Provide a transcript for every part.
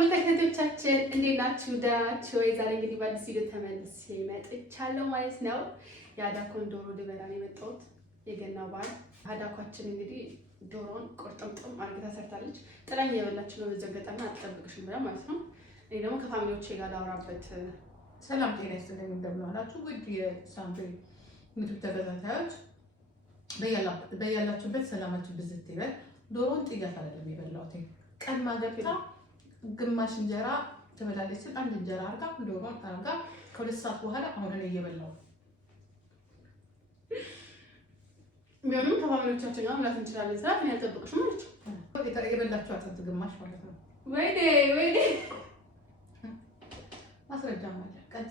ሰላም ተከታታዮቻችን እንዴት ናችሁ? ደህና ናችሁ ወይ? ዛሬ እንግዲህ በአዲስ ቪዲዮ ተመልሼ መጥቻለሁ ማለት ነው። የአዳኮን ዶሮ ልበላ ነው የመጣሁት። የገና በዓል አዳኳችን እንግዲህ ዶሮን ቆርጠምጥም አድርጋ ሰርታለች። ጥላኝ የበላች ነው። በዚህ አጋጣሚ አትጠብቅሽም ብላ ማለት ነው። እኔ ደግሞ ከፋሚሊዎቼ ጋር ላወራበት። ሰላም ጤና ይስጥልኝ። እንደምን ዋላችሁ ውድ የሳምሪ ምግብ ተከታታዮች፣ በያላችሁበት ሰላማችሁ ብዝት ይበል። ዶሮን ጥያት አይደለም የበላሁት። ቀን ማገብታ ግማሽ እንጀራ ትበላለች። አንድ እንጀራ አርጋ ዶሮን አርጋ ከሁለት ሰዓት በኋላ አሁን እኔ እየበላሁ ቢሆንም ከፋሚሊዎቻችን ጋር መብላት እንችላለን። ሰዓት ነው ያልጠበቅሽ ማለት ነው። የበላችሁ አጥንት ግማሽ ማለት ነው። ወይኔ ማስረጃ ማለት ቀጥ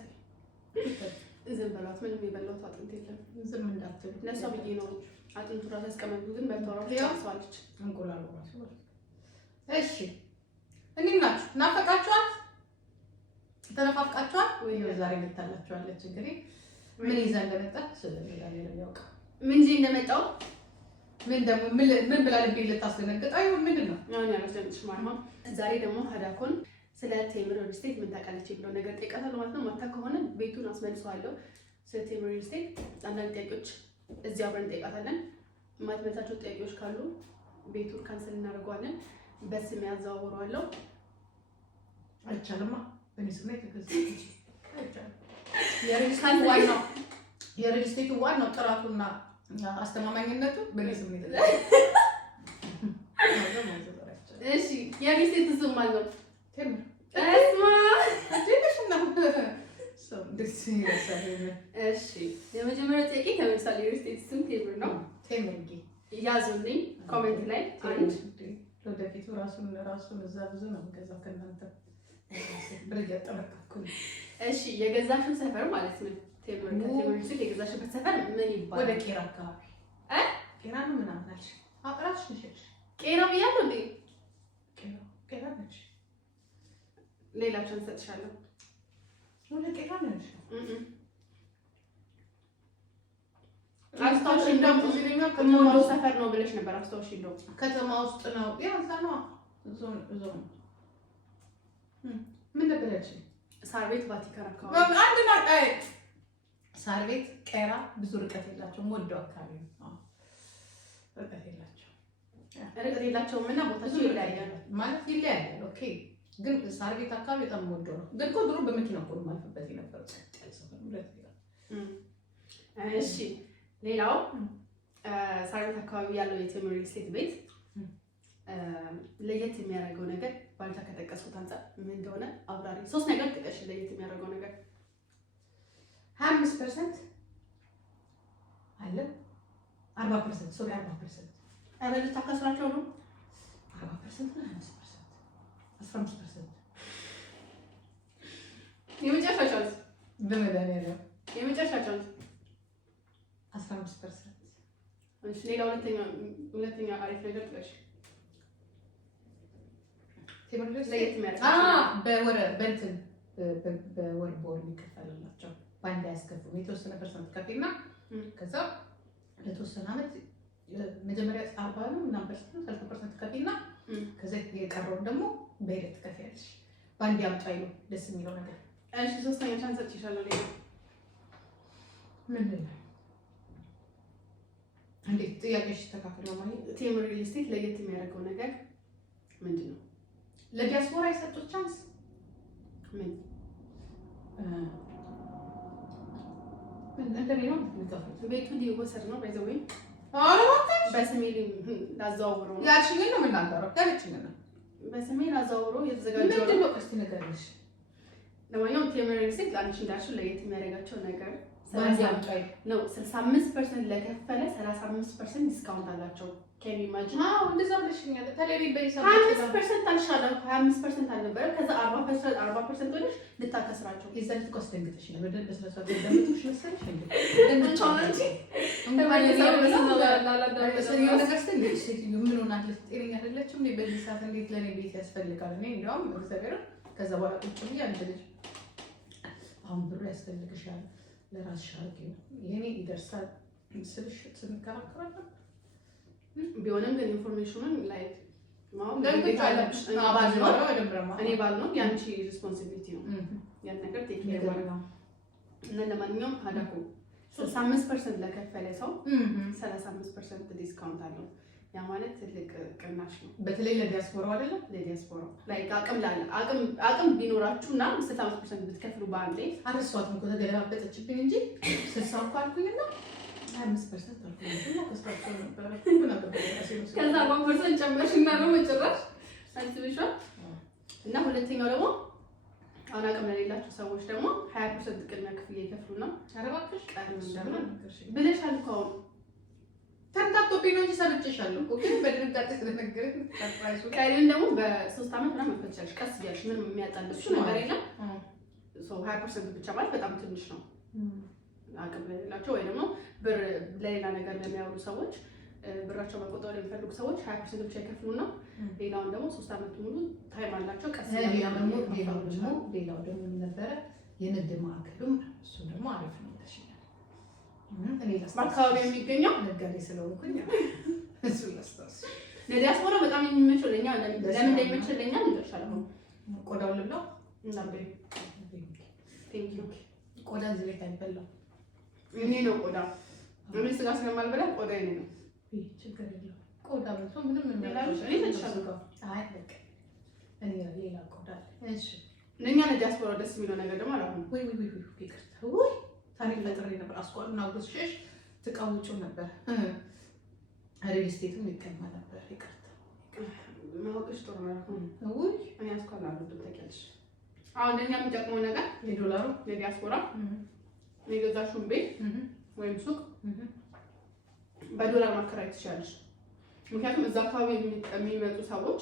ዝም በሏት። ምንም የበላሁት አጥንት የለም። ዝም እንዳትሉ ለእሷ ብዬ ነው አጥንቱ ራሱ ያስቀመጡ። ግን በልተው ያሳዋለች እንቁላሉ ራሱ። እሺ እንዴት ናችሁ? ናፈቃችኋት? ተነፋፍቃችኋት ወይ? ዛሬ ልታላችኋለች። እንግዲህ ምን ይዛ እንደመጣች ስለሌላ ነው ያውቃ። ምን ይዤ እንደመጣው ምን ደግሞ ምን ብላ ልቤ ልታስደነግጥ አይሆን ምንድን ነው አሁን ያላስደንግጥሽ ማለት ነው። ዛሬ ደግሞ አዳኮን ስለ ቴምር ሪል ስቴት ምን ታውቃለች የሚለው ነገር ጠይቃታለሁ ማለት ነው። ማታ ከሆነ ቤቱን አስመልሰዋለሁ። ስለ ቴምር ሪል ስቴት አንዳንድ ጥያቄዎች እዚህ አብረን እንጠይቃታለን። የማትመልሳቸው ጥያቄዎች ካሉ ቤቱን ካንሰል እናደርገዋለን። በስም ያዘዋውረዋለሁ። አይቻልማ በእኔ ስም ላይ ተገዝቶ አይቻልም። የሪል ስቴቱ ዋናው ጥራቱና አስተማማኝነቱ በእኔ ስም ላይ ተገዝቶ። እሺ የሪል ስቴት ስም ማለት ነው ቴምር። እስማ እሺ የመጀመሪያው ጥያቄ ተመልሷል። የሪል ስቴት ስም ቴምር ነው። ቴምር ያዙልኝ ኮሜንት ላይ አንድ ወደፊቱ ራሱን እዛ ብዙ ነው ገዛው ከእናንተ ብር እያጠረቀኩ ነው። እሺ የገዛሽው ሰፈር ማለት ነው ቴምር ከቴምር ሲል የገዛሽበት ሰፈር ምን ይባላል? ወደ ቄራ አካባቢ ቄራ ነው ምናምን አልሽ። አጥራሽ ነሽ ቄራ ብያለሁ እንዴ? ቄራ ነሽ። ሌላችን ሰጥሻለሁ። ወደ ቄራ ነሽ። አስታውሽ እንደውም ከሞላው ሰፈር ነው ብለሽ ነበር። አስታውሽ እንደውም ከተማ ውስጥ ነው ያዛ ነው ዞን ምን ነበር ያልሽ? ሳር ቤት ቫቲካን አካባቢ አንድ ነው። ሳር ቤት ቄራ ብዙ ርቀት የላቸውም። ወደው አካባቢ ነው ርቀት የላቸውም እና ቦታቸው ይለያያል ማለት ይለያያል። ኦኬ ግን ሳር ቤት አካባቢ በጣም ወደው ነው። ግን እኮ ድሮ በመኪና እኮ ማልፈበት የነበረው እሺ ሌላው ሳር ቤት አካባቢ ያለው የቴምር ሪል ስቴት ቤት ለየት የሚያደርገው ነገር ባልታ ከጠቀስኩት አንፃር ምን እንደሆነ አብራሪ። ሶስት ነገር ጥቀሽ ለየት የሚያደርገው ነገር። 25% አለ 40% ሶሪ 40% አበልታ ከስራቸው ነው 40% እና 15% የመጨረሻ ቻንስ በመድኃኒዓለም የመጨረሻ ቻንስ 15%። እሺ ሌላ ሁለተኛ አሪፍ ነገር ጥቀሽ። ቴምር ለየት የሚያደርገው በወር የሚከፈልላቸው በአንድ አያስከፍሉም። የተወሰነ ፐርሰንት ከፍልና ከዛ ለተወሰነ ዓመት መጀመሪያ 40 ነው ምናምን ፐርሰንት 30% ከፍልና ከዛ የቀረውን ደግሞ በሂደት ትከፍያለሽ። በአንድ ያምጣ ይሉ ደስ የሚለው ነገር። እሺ ሶስተኛ ቻንስ ሰጥቻለሁ። ሌላ ምን ነው እንዴት ጥያቄሽ ተካክለው ማለት ቴምር ሪል ስቴት ለየት የሚያደርገው ነገር ምንድን ነው? ለዲያስፖራ የሰጡት ቻንስ ምን እንደኔ ነው የምትከፍሉት። ቤቱ ሊወሰድ ነው ባይዘው ወይ አረባታሽ በስሜ ላዛውሮ ያቺን ነው የምናገረው። ያቺን ነው በስሜ ላዛውሮ የተዘጋጀው ምንድን ነው? እስቲ ንገሪሽ። ለማንኛውም ቴምር ሪል ስቴት አንቺ እንዳልሽው ለየት የሚያደርጋቸው ነገር ነው 65% ለከፈለ 35% ዲስካውንት አላቸው። ከኔ ማጅን እንደዛ ብለሽኛል። ተለቤት በይሳብ 25% አልሻለም። 25% አልነበረ ከዛ 40% ሆነሽ ልታከስራቸው ይዘልት እኮ አስደንግጠሽ ነው። በደንብ በስለሰው ደምጥሽ መሰለሽ እንዴ? ምን ሆናት? ጤነኛ አይደለችም። በዚህ ሰዓት እንዴት ለኔ ቤት ያስፈልጋል? እኔ እንደውም እግዚአብሔር ከዛ በኋላ ቁጭ ብዬ አንድ ልጅ አሁን ብሩ ያስፈልግሻል ለራስሽ አድርጊው የኔ ይደርሳል ስልሽ ስንከራከራለን። ቢሆንም ግን ኢንፎርሜሽኑን ላይክ እኔ ባል ነው የአንቺ ሪስፖንሲቢሊቲ ነው ያን ነገር ቴክ ኬር ማድረግ እና ለማንኛውም ሀዳኮ 65% ለከፈለ ሰው 35% ዲስካውንት አለው። ያ ማለት ትልቅ ቅናሽ ነው። በተለይ ለዲያስፖራው አይደለም ለዲያስፖራው ላይክ አቅም ቢኖራችሁና 65% ብትከፍሉ በአንዴ አረሷት ነው ተገለባበጠችብኝ እንጂ 60 እንኳን አልኩኝና 25% አልኩኝ ከስታቸው ነበር ከዛ 1% ጨመርሽና ነው መጨረሽ አንትብሻል። እና ሁለተኛው ደግሞ አሁን አቅም ለሌላቸው ሰዎች ደግሞ 20% ቅድሚያ ክፍያ ይከፍሉና አረባክሽ ብለሻል እኮ አሁን ተንታቶብኝ ነው እንጂ ሰምቼሻለሁ እኮ ግን በድንጋጤ ስለነገረኝ ቀሪውን ደግሞ በ3 ዓመት ምናምን መፈቻለሽ ቀስ እያልሽ ምንም የሚያጣልሽ ነገር የለም። 20% ብቻ ማለት በጣም ትንሽ ነው። አቅም ለሌላቸው ወይ ደግሞ ብር ለሌላ ነገር ለሚያውሉ ሰዎች ብራቸው መቆጠብ የሚፈልጉ ሰዎች 20% ብቻ ይከፍሉና ሌላውን ደግሞ 3 ዓመት ሙሉ ታይም አላቸው ቀስ ሌላው ደግሞ ነበረ የንግድ ማዕከሉም እሱ ደግሞ አሪፍ ነው ተሽኛል። በአካባቢ የሚገኘው ነጋዴ ስለሆንኩኝ እሱ ላስታውስ ለዲያስፖራ በጣም የሚመቸው ለኛ ለምን እንደሚመቸው ለኛ እንደሻለው ቆዳው ልብላው እንዳበይ ቴንክ ዩ ቆዳ እዚህ ቤት አይበላም። እኔ ነው ቆዳ እኔ ስጋ ስለማልበላ ቆዳ እኔ ነው ችግር የለውም። ቆዳ ብቻ ምንም የሚያላሽ እኔ ተሻለሁ። አይ በቃ እኔ ሌላ ቆዳ እሺ ለኛ ለዲያስፖራ ደስ የሚለው ነገር ደግሞ አላውቅም ወይ ይቅርታ ወይ ታሪክ ፈጥሬ ነበር አስቋልና ወስሽ ተቃውጮ ነበር ሪል ስቴትም ይቀማ ነበር። ይቅርታ ማውቀሽ ጥሩ ነው ወይ እኔ አስቋላ ነው ተጠቂያለሽ። አሁን ለኛ የሚጠቅመው ነገር የዶላሩ ለዲያስፖራ የገዛሽውን ቤት ወይም ሱቅ በዶላር ማከራየት ትችላለሽ። ምክንያቱም እዛ አካባቢ የሚመጡ ሰዎች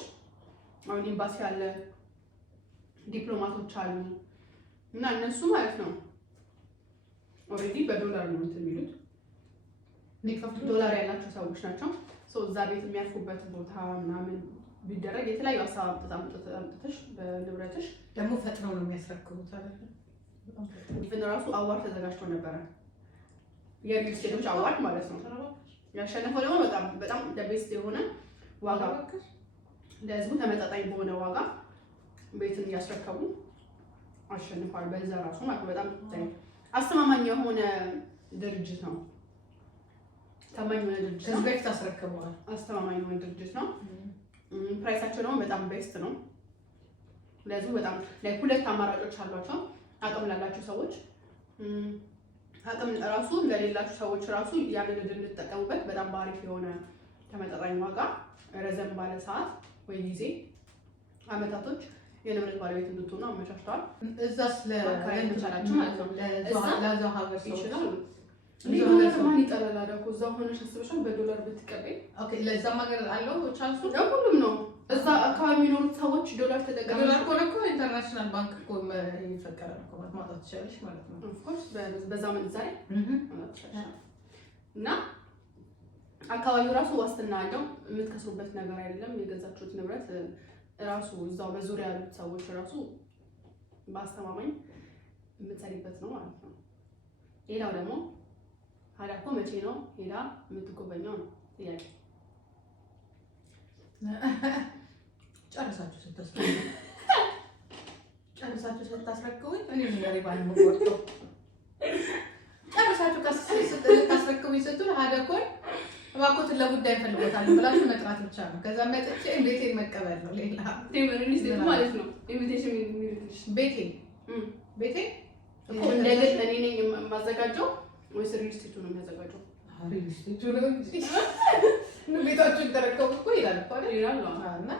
አሁን ኤምባሲ አለ፣ ዲፕሎማቶች አሉ እና እነሱ ማለት ነው ኦሬዲ በዶላር ነው የሚሉት የሚከፍሉት ዶላር ያላቸው ሰዎች ናቸው። እዛ ቤት የሚያርፉበት ቦታ ምናምን ቢደረግ የተለያዩ ሀሳብ አምጥተሽ በንብረትሽ ደግሞ ፈጥነው ነው የሚያስረክቡት አይደል? ኢቭን ራሱ አዋርድ ተዘጋጅቶ ነበረ የሪል ስቴቶች አዋርድ ማለት ነው። ያሸነፈው ደግሞ በጣም ቤስት የሆነ ዋጋ ለህዝቡ ተመጣጣኝ በሆነ ዋጋ ቤትን እያስረከቡ አሸንፏል። በዛ ራሱ ማለት በጣም አስተማማኝ የሆነ ድርጅት ነው። ታማኝ የሆነ ድርጅት ነው። ከዚህ አስረክበዋል። አስተማማኝ የሆነ ድርጅት ነው። ፕራይሳቸው ደግሞ በጣም ቤስት ነው። ለህዝቡ በጣም ሁለት አማራጮች አሏቸው። አቅም ላላቸው ሰዎች አቅም ራሱ ለሌላችሁ ሰዎች ራሱ ያንን እንድትጠቀሙበት በጣም ባሪፍ የሆነ ተመጣጣኝ ዋጋ ረዘም ባለ ሰዓት ወይ ጊዜ አመታቶች የንብረት ባለቤት እንድትሆኑ አመቻችተዋል። እዛስ ለካይን ተቻላችሁ ማለት ነው። ለዛ ሀገር ይችላል ዶላር ማን ይጠላል? አዳኮ እዛው ሆነሽ አስበሻል በዶላር ብትቀበይ። ኦኬ ለዛም ሀገር አለው ቻንሱ ለሁሉም ነው። እዛ አካባቢ የሚኖሩት ሰዎች ዶላር ተጠቀሙ። ዶላር እኮ ኢንተርናሽናል ባንክ እኮ ይፈቀዳል እኮ ማውጣት ትችላለሽ ማለት ነው። ኦፍ ኮርስ በዛ ምንዛሬ እና አካባቢው ራሱ ዋስትና አለው። የምትከስሩበት ነገር አይደለም። የገዛችሁት ንብረት ራሱ እዛው በዙሪያ ያሉት ሰዎች ራሱ በአስተማማኝ የምትሰሪበት ነው ማለት ነው። ሌላው ደግሞ ሀዳኮ መቼ ነው ሄዳ የምትጎበኘው ነው ጥያቄ። ጨርሳችሁ ስታስረክቡኝ እኔ ነገር ባል መቆርጦ ጨርሳችሁ ስታስረክቡኝ ስትል ሀዳኮን እባክዎትን ለጉዳይ ፈልጎታል ብላችሁ መጥራት ብቻ ነው። ከዛ መጥቼ ቤቴን መቀበል ነው። ሌላ ቴምሪስ ማለት ነው። ኢንቪቴሽን የሚልሽ ቤቴ እንደገና እኔ ነኝ የማዘጋጀው ወይስ ሪል ስቴቱ ነው የሚያዘጋጀው? ሪል ስቴቱ ነው እንጂ ቤታችሁን ተረከቡ እኮ ይላል እኮ አይደል? ይላል እና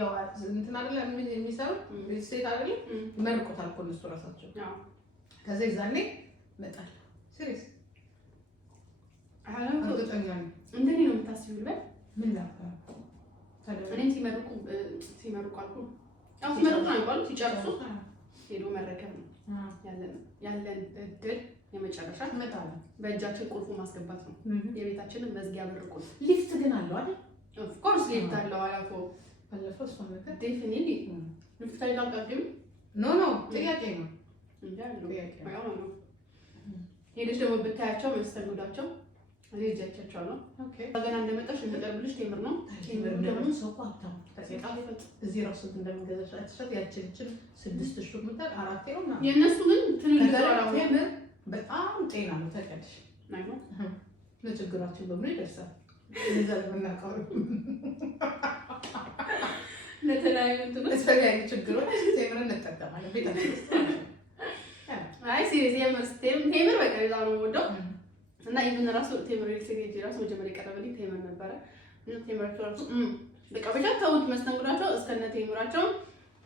ያው እንትን አይደል የሚሰሩት ሪል ስቴት አይደል? ይመርቁታል እኮ እነሱ ራሳቸው። ከዛ ይዛኔ እመጣለሁ። ሲሪየስ እርግጠኛ ነኝ። እንደኔ ነው የምታስቢው ልበል? ምን ነበር እኔም ሲመርቁ አልኩ ያው ሲመርቁ ነው የሚባሉት። ሲጨርሱ ሄዶ መረከብ ነው ያለን እድል። የመጨረሻ እመጣለሁ። በእጃችን ቁልፉ ማስገባት ነው። የቤታችንን መዝጊያ በር ቁልፍ። ሊፍት ግን አለው አይደል? ኦፍ ኮርስ ሊፍት አለው። አላፎ ባለፈው እሷ ነገር ዴፊኒትሊ ሊፍት አይላቀቅም። ኖ ጥያቄ ነው እንዴ? አለው ያው ነው። ሄደሽ ደግሞ ብታያቸው መስተንግዷቸው እዚህ እጃቻቸው ነው። ገና እንደመጣሽ እንቀርብልሽ ቴምር ነው። ቴምር ደግሞ ሰው ቋጣው ተሰጣፈት እዚህ ራሱ እንደምንገዛሽ አትሸጥ ያችልችን 6000 ብር 4 ነው ማለት የነሱ ግን ትንሽ ቴምር በጣም ጤና ነው ተቀልሽ ናይ ነው ለችግራችን በሙሉ ይደርሳል። ለዛ ለምናቀሩ ለተለያዩ ችግሮች ቴምርን እንጠቀማለን ቤታችን። አይ ሲሪየስ ቴምር በቃ በጣም ነው የምወደው እና ኢቭን ራሱ ቴምር ሪልስቴት ራሱ መጀመሪያ የቀረበልኝ ቴምር ነበረ። ቴምር ራሱ በቃ ብቻ ተውት መስተንግዷቸው እስከነ ቴምራቸው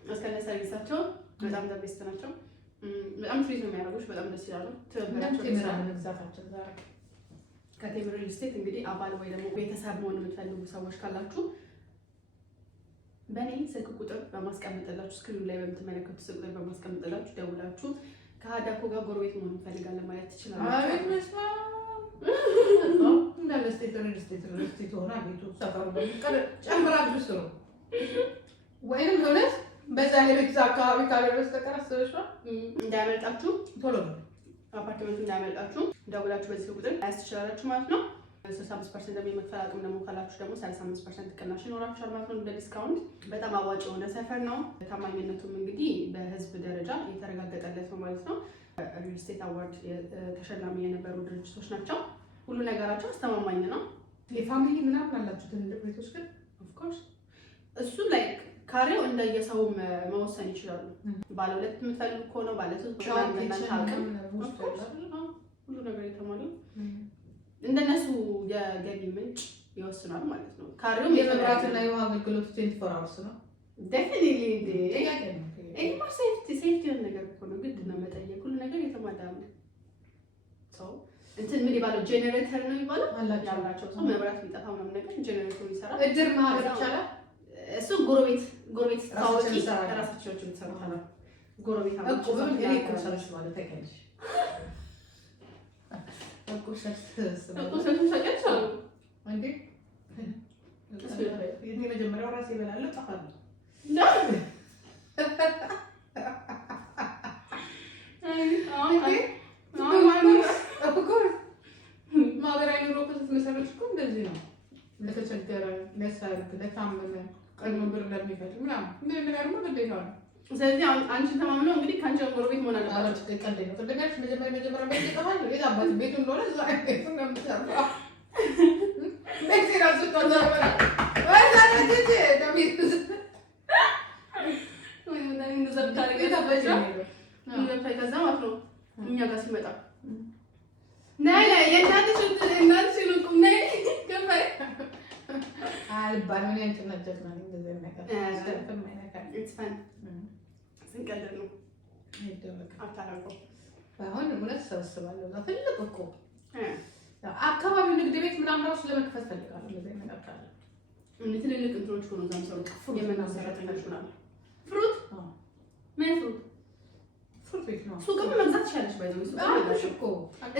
እስከነ ሰርቪሳቸው በጣም ደስ ናቸው። በጣም ፍሪዝ ነው የሚያደርጉሽ። በጣም ደስ ይላሉ። ቴምር መግዛታችን ዛሬ ከቴምር ሪልስቴት እንግዲህ አባል ወይ ደግሞ ቤተሰብ መሆን የምትፈልጉ ሰዎች ካላችሁ በእኔ ስልክ ቁጥር በማስቀመጥላችሁ ስክሪኑ ላይ በምትመለከቱት ስልክ ቁጥር በማስቀመጥላችሁ ደውላችሁ ከሀዳኮ ጋር ጎረቤት መሆን እንፈልጋለን ማለት ትችላላችሁ። እንዳለ ስቴት ሆና ቤቱ ሰፈሩ ጨምራችሁ ስሩ። ወይንም እውነት በዛ ሌሎች አካባቢ ካለ በስተቀር አስበሽዋል እንዳያመልጣችሁ፣ ቶሎ ነው አፓርትመንቱ እንዳያመልጣችሁ ደውላችሁ በዚህ ቁጥር አያስ ትችላላችሁ ማለት ነው። 65% ደግሞ የመክፈል አቅም ደግሞ ካላችሁ ደግሞ 35% ቅናሽ ይኖራችኋል ማለት ነው። እንደ ዲስካውንት በጣም አዋጭ የሆነ ሰፈር ነው። ታማኝነቱም እንግዲህ በህዝብ ደረጃ የተረጋገጠለት ነው ማለት ነው። ሪል ስቴት አዋርድ ተሸላሚ የነበሩ ድርጅቶች ናቸው። ሁሉ ነገራቸው አስተማማኝ ነው። የፋሚሊ ምናምን አላችሁ ትልልቅ ቤቶች ግን ኦፍ ኮርስ እሱ ላይ ካሬው እንደየሰው መወሰን ይችላሉ። ባለ ሁለት የምትፈልጉ ከሆነ ባለ ሶስት ሁሉ ነገር የተሟሉ እንደነሱ የገቢ ምንጭ ይወስናል ማለት ነው። ካሬው የመብራትና የውሃ አገልግሎት 24 አወርስ ነው። ዴፊኒትሊ ኤኒማ ሴፍቲ የሆነ ነገር እኮ ነው። ግድ ነው መጠየቅ። ሁሉ ነገር የተሟላ ነው። ሰው እንትን ምን ይባላል ጄኔሬተር ነው ይባላል ያላቸው ሰው መብራት ቢጠፋ ምናምን ነገር ጄኔሬተሩ ይሰራል። እድር ማህበር ይቻላል። እሱ ጎረቤት ታወቂ ራሳቸው ይሰራሉ። ጎረቤት እኮ እኔ እኮ ሰራሽ ማለት ታውቂያለሽ እኮ ሰራሽ እንዴ የመጀመሪያው ራሴ እበላለሁ ጠፋለሁ። ማህበራዊ ኑሮ ስትመሰረች እኮ እንደዚህ ነው። ለተቸገረ፣ ለሰርግ፣ ለታመመ ቀድሞ ብር ለሚፈልግ ምናምን ምን ያርሙ ግዴታ ነው። ስለዚህ አንቺ ተማምነው እንግዲህ ከአንቺ ጎረቤት መሆን አለባቸው። ቀልድ ነው። ቅድም ያልሽ መጀመሪያ ቤት ይጠፋል። የት አባት ቤቱ እንደሆነ እዛ ቤቱ ነው የምትሰራው። ቤት ራሱ ተዛበራ እኛ ጋር ሲመጣ ስንቀልድ ነው። አሁን እውነት ሰበስባለሁ። እዛ ትልቅ እኮ አካባቢ ንግድ ቤት ምናምን ራሱ ለመክፈት ፈልጋለሁ። እንደዚህ ነገር ካለ ትልልቅ እንትኖች ሆኖ እዛም ሰው የምናሰራት ይችላል። ፍሩት ምን ፍሩት ቤት ነው። ሱቅም መግዛት ትችላለሽ። ባይዘው ሱቅ እኮ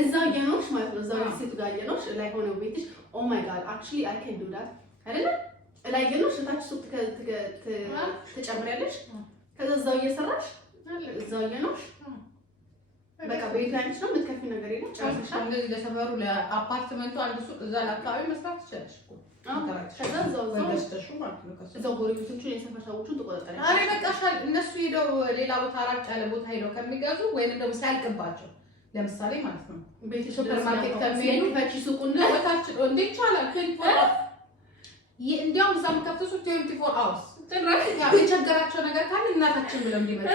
እዛው እየኖርሽ ማለት ነው። እዛው ሴቱ ጋር እየኖርሽ ላይ ሆነ ቤትሽ ኦ ማይ ጋድ አክቹሊ አይ ካን ዱ ዳት አይደለ? ላይ እየኖርሽ ታች ሱቅ ትጨምሪያለሽ። ከዛ እዛው እየሰራሽ እዛው እየኖርሽ በቃ ቤቱ ያንቺ ነው። የምትከፊው ነገር የለም። ጨርሰሻል። እንደዚህ ለሰፈሩ ለአፓርትመንቱ አንድ ሱቅ እዛ ለአካባቢ መስራት ትችላለሽ እኮ ከዛ እዛው ጎረቤቶቹን የሰፈር ሰዎችን ትቆጣጠሪያለሽ። ኧረ በቃሻል። እነሱ ሄደው ሌላ ቦታ ራቅ ያለ ቦታ ሄደው ከሚገዙ ወይም ደግሞ ሳያልቅባቸው ለምሳሌ ማለት ነው ሱፐር ማርኬት ከሚሄዱ ፈቺ ሱቁን ወታችን እንዴ ይቻላል። እንዲያውም እዛ የምከፍቱ ሱቅ 24 አወርስ የቸገራቸው ነገር ካለ እናታችን ብለው እንዲመጡ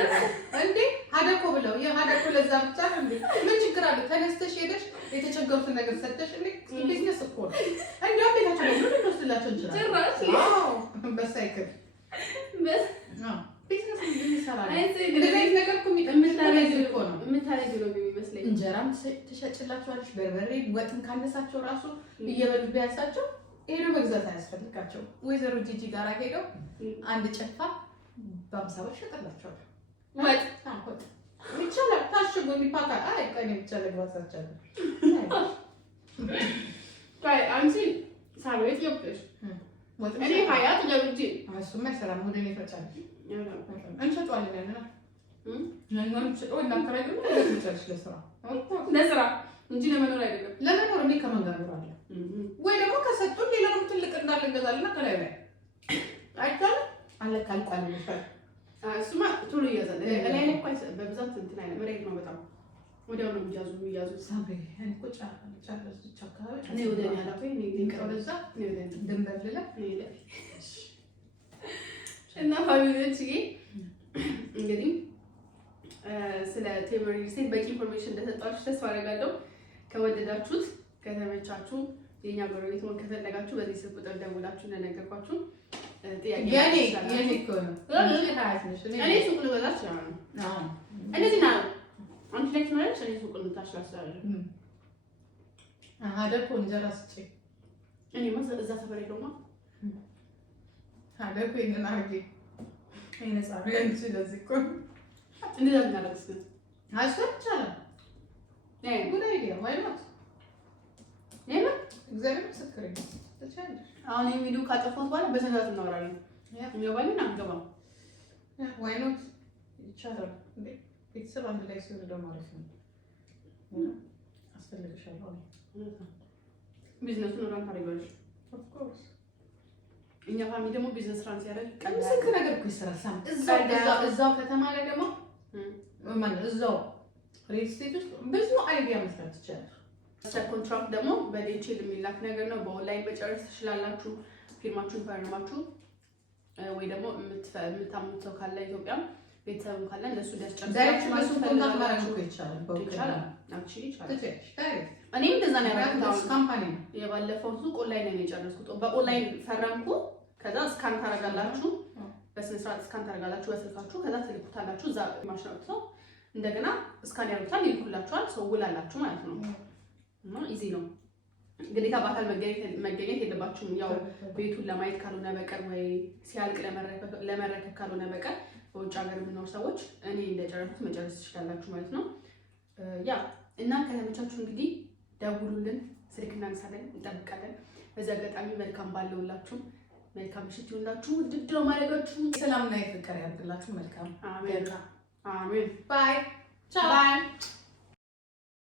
እንዴ ሀደኮ ብለው የሀደኮ ለዛ ብቻ እንዴ ምን ችግር አለ? ተነስተሽ ሄደሽ የተቸገሩትን ነገር ሰጥተሽ እንዴ ቢዝነስ እኮ ነው። እንዲያውም ቤታቸው ላይ ምን ልንወስድላቸው እንችላለን? አዎ በሳይክል ቢዝነስ እንዲሰራል እንደዚህ ነገር እኮ የምታረጊው እኮ ነው የሚመስለኝ። እንጀራም ትሸጭላቸዋለሽ። በርበሬ ወጥም ካነሳቸው ራሱ እየበሉ ቢያንሳቸው ሄዶ መግዛት አያስፈልጋቸው። ወይዘሮ ጂጂ ጋር ሄደው አንድ ጨፋ በ50 ብር ሸጠላቸዋል። ወጥ ይቻላል። ታሽጎ የሚፓካ አይ ቀኔ ብቻ ለግባሳቻለ አንቺ ሳሎት ገብተሽ እኔ ሀያት ገብቼ እሱማ አይሰራም። ወደ እኔ ትመጫለሽ። እንሸጠዋለን ያለና ያኛውን ሽጦ እናከራይ ደግሞ ለስራ እንጂ ለመኖር አይደለም። ለመኖር እኔ ከማን ጋር እኖራለሁ? ወይ ደግሞ ከሰጡን ሌላም ትልቅ እንዳለ እንገዛልና ከላይ ላይ አይቻልም አለ ካልቋል ነው እሱማ ቶሎ ይያዛል። ላይ ላይ እንኳን በብዛት እንትን አይደለም መሬት ነው በጣም ወዲያው ነው የሚያዙ ሳምሪ አንቆ ጫለስ ጫካው ነው ወደ ያላፈ ነው ይንቀረዛ ነው ወደ ደንበልለ ነው እና ፋሚሊዎች እንግዲህ ስለ ቴምር ሪል ስቴት በቂ ኢንፎርሜሽን እንደሰጣችሁ ተስፋ አደርጋለሁ። ከወደዳችሁት ከተመቻችሁ የኛ ጎረቤት መሆን ከፈለጋችሁ በዚህ ስልክ ቁጥር ደውላችሁ እንደነገርኳችሁ ጥያቄ ያኔ እኮ ነው እኔ ሱቅ ልገዛ እችላለሁ። እንደዚህ ነው አንቺ ላይ ትመረጭ እኔ ሱቅ ልታሽላስላለሁ። አደኮ እንጀራ ስጪ እኔ ማዘ እዛ ሰፈር የለውማ አደኮ ይነናርጊ አይነጻ ያንቺ ለዚህ እኮ እንደዛ እናደርግስ አስፈቻለሁ ጉድ አይዲያ ዋይ ኖት እግዚአብሔር ምስክሬ ነው። አሁን የሚሉ ካጠፋት በኋላ በሰንዳት እናወራለን። የሚገባኝን አንገባም። ዋይ ኖት ይቻላል እንዴ ቤተሰብ አንድ ላይ ሲሆን ደግሞ ማለት ነው አስፈልግሻለሁ። ቢዝነሱን ራን ታደርጊያለሽ። ኦፍ ኮርስ እኛ ፋሚሊ ደግሞ ቢዝነስ ራን ሲያደርግ ስንት ነገር እኮ ይሰራል። ሳም እዛው ከተማ ላይ ደግሞ ማለት እዛው ሪል ስቴት ውስጥ ብዙ አይዲያ መስራት ይቻላል። ኮንትራክት ደግሞ በዲጂታል የሚላክ ነገር ነው። በኦንላይን መጨረስ ትችላላችሁ። ፊርማችሁን ፈርማችሁ ወይ ደግሞ የምታምኑት ሰው ካለ ኢትዮጵያም ቤተሰብም ካለ እነሱ ሊያስጨርሱ እኔም እንደዛ ነው ያደረኩት። ካምፓኒ የባለፈው ሱቅ ኦንላይን ነው የጨረስኩት። በኦንላይን ፈረምኩ። ከዛ ስካን ታደርጋላችሁ፣ በስነ ስርዓት ስካን ታደርጋላችሁ በስልካችሁ። ከዛ ትልኩታላችሁ። እዛ ማሽን አውጥተው እንደገና ስካን ያደርጉታል፣ ይልኩላችኋል። ሰው ውል አላችሁ ማለት ነው። እና ኢዚ ነው። ግዴታ በአካል መገኘት የለባችሁም። ያው ቤቱን ለማየት ካልሆነ በቀር ወይ ሲያልቅ ለመረከብ ካልሆነ በቀር በውጭ ሀገር የምንኖር ሰዎች እኔ እንደጨረሱት መጨረስ ትችላላችሁ ማለት ነው። ያ እና ከተመቻችሁ እንግዲህ ደውሉልን፣ ስልክ እናነሳለን፣ እንጠብቃለን። በዚህ አጋጣሚ መልካም ባለውላችሁ መልካም ምሽት ይሁንላችሁ። ውድድር ማድረጋችሁ ሰላምና ፍቅር ያድርግላችሁ። መልካም አሜን አሜን። ባይ ቻው ባይ